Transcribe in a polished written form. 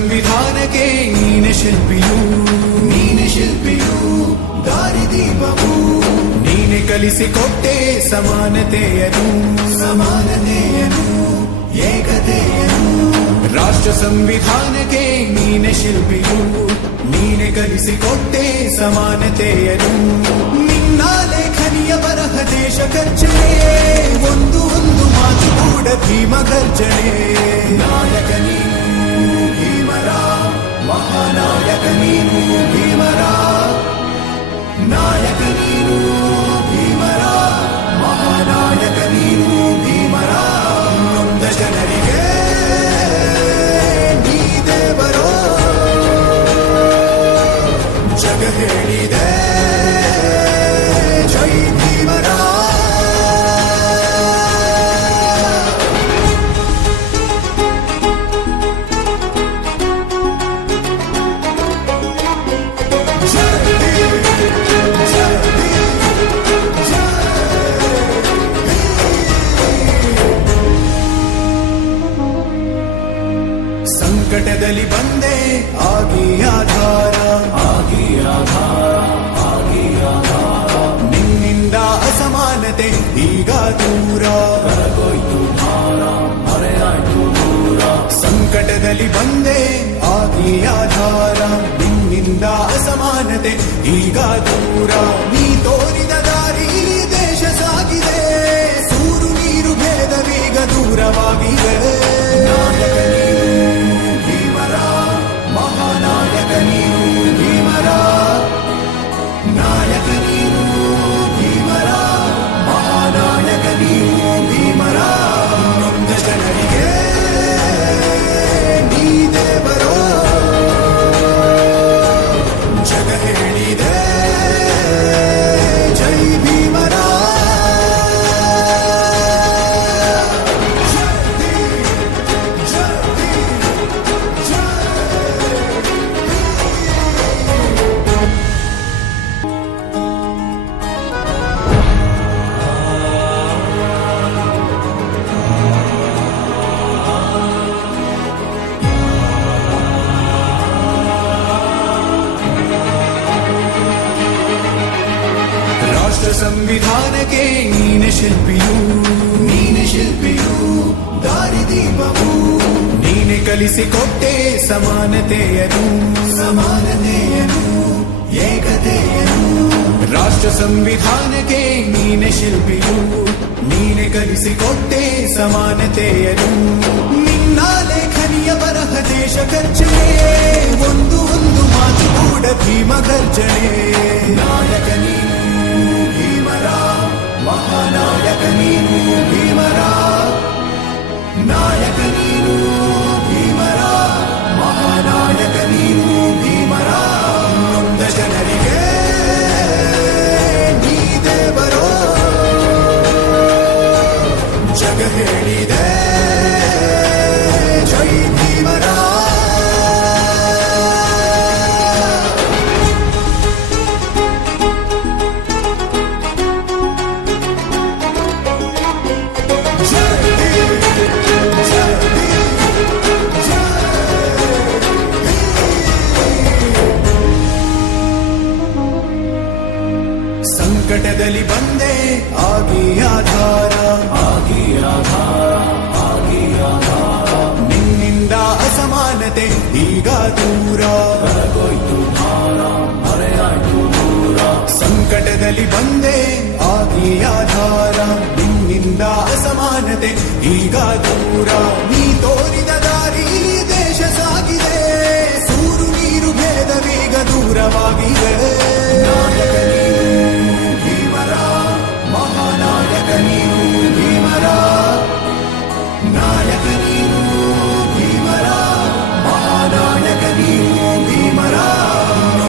ಸಂವಿಧಾನಕ್ಕೆ ನೀನೆ ಶಿಲ್ಪಿಯು, ನೀನೆ ಶಿಲ್ಪಿಯು, ದಾರಿದೀಪವು ನೀನೆ ಕಲಿಸಿಕೊಟ್ಟೆ ಸಮಾನತೆಯನು, ಸಮಾನತೆಯನು, ಏಕತೆಯನು. ರಾಷ್ಟ್ರ ಸಂವಿಧಾನಕ್ಕೆ ನೀನೆ ಶಿಲ್ಪಿಯು, ನೀನೆ ಕಲಿಸಿಕೊಟ್ಟೆ ಸಮಾನತೆಯನು. ನಿನ್ನ ಲೇಖನಿಯ ಬರಹ ದೇಶ ಖರ್ಚನೆ, ಒಂದು ಒಂದು ಮಾತು ಕೂಡ ಭೀಮ ಗರ್ಜನೆ. ನಾಯಕ ನೀನು ಭೀಮರ, ಮಹಾನಾಯಕ ನೀನು ಭೀಮರ, ನಾಯಕ ನೀನು ಭೀಮರ, ಮಹಾನಾಯಕ ನೀನು ಭೀಮರ. ನೊಂದ ಜನರಿಗೆ ನೀ ದೇವರೋ ಜಗ ಹೇಳಿದೆ ಜೈ ಭೀಮರ. ಸಂಕಟದಲ್ಲಿ ಬಂದೆ ಆಗಿ ಆಧಾರ, ಆಗಿ ಆಧಾರ, ಆಗಿ ಆಧಾರ. ನಿನ್ನಿಂದ ಅಸಮಾನತೆ ಈಗ ದೂರ, ಕರಗೋಯ್ತು ಭಾರ, ಮರೆಯಾಯ್ತು ದೂರ. ಸಂಕಟದಲ್ಲಿ ಬಂದೆ ಆಗಿ ಆಧಾರ, ನಿನ್ನಿಂದ ಅಸಮಾನತೆ ಈಗ ದೂರ. ನೀ ತೋರಿದ ದಾರಿ ದೇಶ ಸಾಗಿದೆ, ಸೂರು ನೀರು ಭೇದವೀಗ ದೂರವಾಗಿದೆ. ನಾಯಕ ನೀನು ಭೀಮರ, ಮಹಾನಾಯಕ ನೀನು ಭೀಮರ, ನಾಯಕ ನೀನು ಭೀಮರ, ಮಹಾನಾಯಕ ನೀನು ಭೀಮರ. ನೊಂದ ಜನರಿಗೆ ನೀ ದೇವರೋ ಜಗ ಹೇಳಿದೆ ಜೈ ಭೀಮರ. ರಾಷ್ಟ್ರ ಸಂವಿಧಾನಕ್ಕೆ ನೀನೆ ಶಿಲ್ಪಿಯು, ನೀನೆ ಶಿಲ್ಪಿಯು, ದಾರಿದೀಪವು ನೀನೆ ಕಲಿಸಿಕೊಟ್ಟೆ ಸಮಾನತೆಯನು, ಸಮಾನತೆಯನು, ಏಕತೆಯನು. ರಾಷ್ಟ್ರ ಸಂವಿಧಾನಕ್ಕೆ ನೀನೆ ಶಿಲ್ಪಿಯು, ನೀನೆ ಕಲಿಸಿಕೊಟ್ಟೆ ಸಮಾನತೆಯನು. ನಿನ್ನ ಲೇಖನಿಯ ಬರಹ ದೇಶ ಖರ್ಚನೆ, ಒಂದು ಒಂದು ಮಾತು ಕೂಡ ಭೀಮ ಗರ್ಜನೆ. ನಾಯಕ ನೀನು ಭೀಮರ, ಮಹಾನಾಯಕ ನೀನು ಭೀಮರ, ನಾಯಕ ನೀನು ಭೀಮರ, ಮಹಾನಾಯಕ ನೀನು ಭೀಮರ. ನೊಂದ ಜನರಿಗೆ ನೀ ದೇವರೋ ಜಗ ಹೇಳಿದೆ ಜೈ ಭೀಮರ. ಸಂಕಟದಲ್ಲಿ ಬಂದೆ ಆಗಿ ಆಧಾರ, ಆಗಿ ಆಧಾರ, ಆಗಿ ಆಧಾರ. ನಿನ್ನಿಂದ ಅಸಮಾನತೆ ಈಗ ದೂರ, ಕರಗೋಯ್ತು ಭಾರ, ಮರೆಯಾಯ್ತು ದೂರ. ಸಂಕಟದಲ್ಲಿ ಬಂದೆ ಆಗಿ ಆಧಾರ, ನಿನ್ನಿಂದ ಅಸಮಾನತೆ ಈಗ ದೂರ. ನೀ ತೋರಿದ